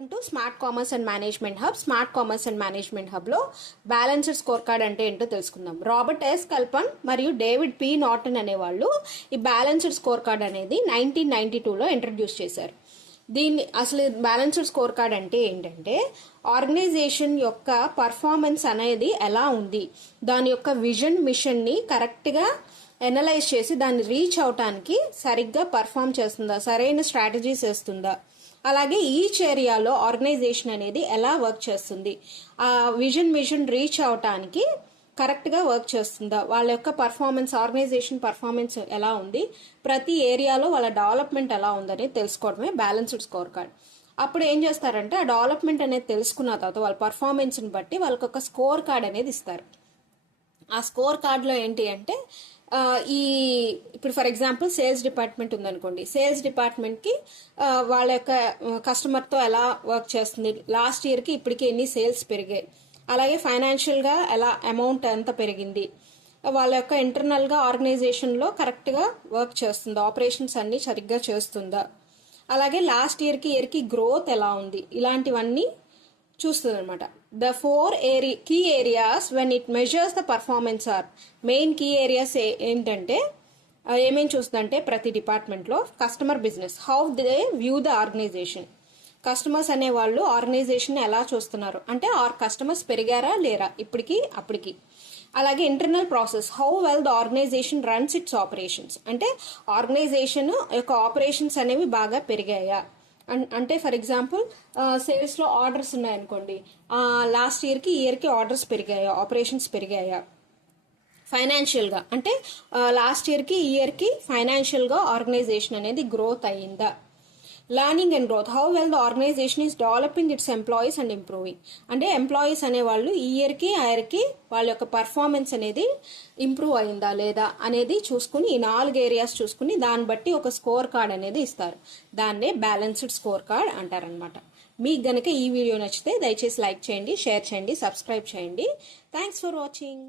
Welcome to smart commerce and management hub. Smart commerce and management హబ్లో balanced score card అంటే ఏంటో తెలుసుకుందాం. Robert yes కల్పన్ మరియు David P Norton అనేవాళ్ళు ఈ బ్యాలెన్స్డ్ స్కోర్ కార్డ్ అనేది 1992లో ఇంట్రడ్యూస్ చేశారు. దీన్ని అసలు బ్యాలెన్స్డ్ స్కోర్ కార్డ్ అంటే ఏంటంటే ఆర్గనైజేషన్ యొక్క పర్ఫార్మెన్స్ అనేది ఎలా ఉంది, దాని యొక్క విజన్ మిషన్ని కరెక్ట్గా ఎనలైజ్ చేసి దాన్ని రీచ్ అవటానికి సరిగ్గా పర్ఫామ్ చేస్తుందా, సరైన స్ట్రాటజీస్ వేస్తుందా, అలాగే ఈచ్ ఏరియాలో ఆర్గనైజేషన్ అనేది ఎలా వర్క్ చేస్తుంది, ఆ విజన్ మిషన్ రీచ్ అవటానికి కరెక్ట్గా వర్క్ చేస్తుందా, వాళ్ళ యొక్క పర్ఫార్మెన్స్, ఆర్గనైజేషన్ పర్ఫార్మెన్స్ ఎలా ఉంది, ప్రతి ఏరియాలో వాళ్ళ డెవలప్మెంట్ ఎలా ఉందని తెలుసుకోవడమే బ్యాలెన్స్డ్ స్కోర్ కార్డ్. అప్పుడు ఏం చేస్తారంటే ఆ డెవలప్మెంట్ అనేది తెలుసుకున్న తర్వాత వాళ్ళ పర్ఫార్మెన్స్ని బట్టి వాళ్ళకి ఒక స్కోర్ కార్డ్ అనేది ఇస్తారు. ఆ స్కోర్ కార్డులో ఏంటి అంటే ఇప్పుడు ఫర్ ఎగ్జాంపుల్ సేల్స్ డిపార్ట్మెంట్ ఉందనుకోండి, సేల్స్ డిపార్ట్మెంట్కి వాళ్ళ యొక్క కస్టమర్తో ఎలా వర్క్ చేస్తుంది, లాస్ట్ ఇయర్కి ఇప్పటికి ఎన్ని సేల్స్ పెరిగాయి, అలాగే ఫైనాన్షియల్గా ఎలా అమౌంట్ ఎంత పెరిగింది, వాళ్ళ యొక్క ఇంటర్నల్గా ఆర్గనైజేషన్లో కరెక్ట్గా వర్క్ చేస్తుందా, ఆపరేషన్స్ అన్నీ సరిగ్గా చేస్తుందా, అలాగే లాస్ట్ ఇయర్కి గ్రోత్ ఎలా ఉంది, ఇలాంటివన్నీ చూస్తుంది అనమాట. The 4 key areas when it measures the performance are main key areas ఏంటంటే ఏమేమి చూస్తుందంటే ప్రతి డిపార్ట్మెంట్లో customer business, how they view the organization, customers అనే వాళ్ళు ఆర్గనైజేషన్ ఎలా చూస్తున్నారు అంటే కస్టమర్స్ పెరిగారా లేరా ఇప్పటికి అప్పటికి, అలాగే internal process, how well the organization runs its operations, అంటే ఆర్గనైజేషన్ యొక్క ఆపరేషన్స్ అనేవి బాగా పెరిగాయా, అంటే ఫర్ ఎగ్జాంపుల్ సేల్స్లో ఆర్డర్స్ ఉన్నాయనుకోండి, లాస్ట్ ఇయర్కి ఆర్డర్స్ పెరిగాయా, ఆపరేషన్స్ పెరిగాయా, ఫైనాన్షియల్గా అంటే లాస్ట్ ఇయర్కి ఫైనాన్షియల్గా ఆర్గనైజేషన్ అనేది గ్రోత్ అయ్యిందా, learning and growth, how well the organization is developing its employees and improving, అంటే ఎంప్లాయీస్ అనేవాళ్ళు ఈ ఇయర్కి వాళ్ళ యొక్క పర్ఫార్మెన్స్ అనేది ఇంప్రూవ్ అయిందా లేదా అనేది చూసుకుని, ఈ 4 ఏరియాస్ చూసుకుని దాన్ని బట్టి ఒక స్కోర్ కార్డ్ అనేది ఇస్తారు. దాన్నే బ్యాలెన్స్డ్ స్కోర్ కార్డ్ అంటారనమాట. మీకు గనక ఈ వీడియో నచ్చితే దయచేసి లైక్ చేయండి, షేర్ చేయండి, సబ్స్క్రైబ్ చేయండి. Thanks for watching.